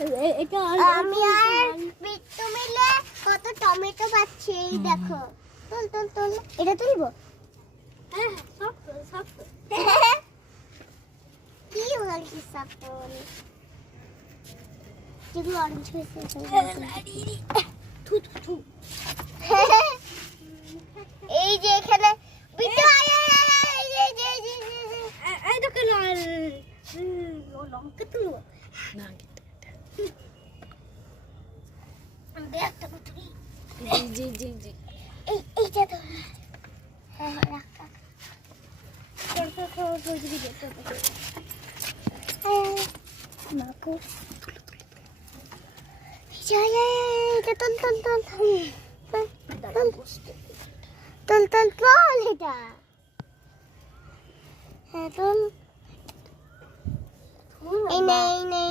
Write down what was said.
এটা আমি আর বিট্টু মিলে কত টমেটো পাচ্ছি এই দেখো। তোল তোল তোল, এটা তুলবো? হ্যাঁ সব সব কি বলছি সাপোল যেগুলো অরেঞ্জ হয়েছে থু থু থু। এই যে এখানে বিট্টু আয় আয় আয়, এই যে এই যে এই যে, এই যে। এই দেখো লঙ্কা তুলো না আমি একটা তুলি। জি জি জি এইটা তো হ্যাঁ রাখ রাখ। মাকু এটা তোল তোল তোল তোল তোল তোল এটা। হ্যাঁ তোল। এই নে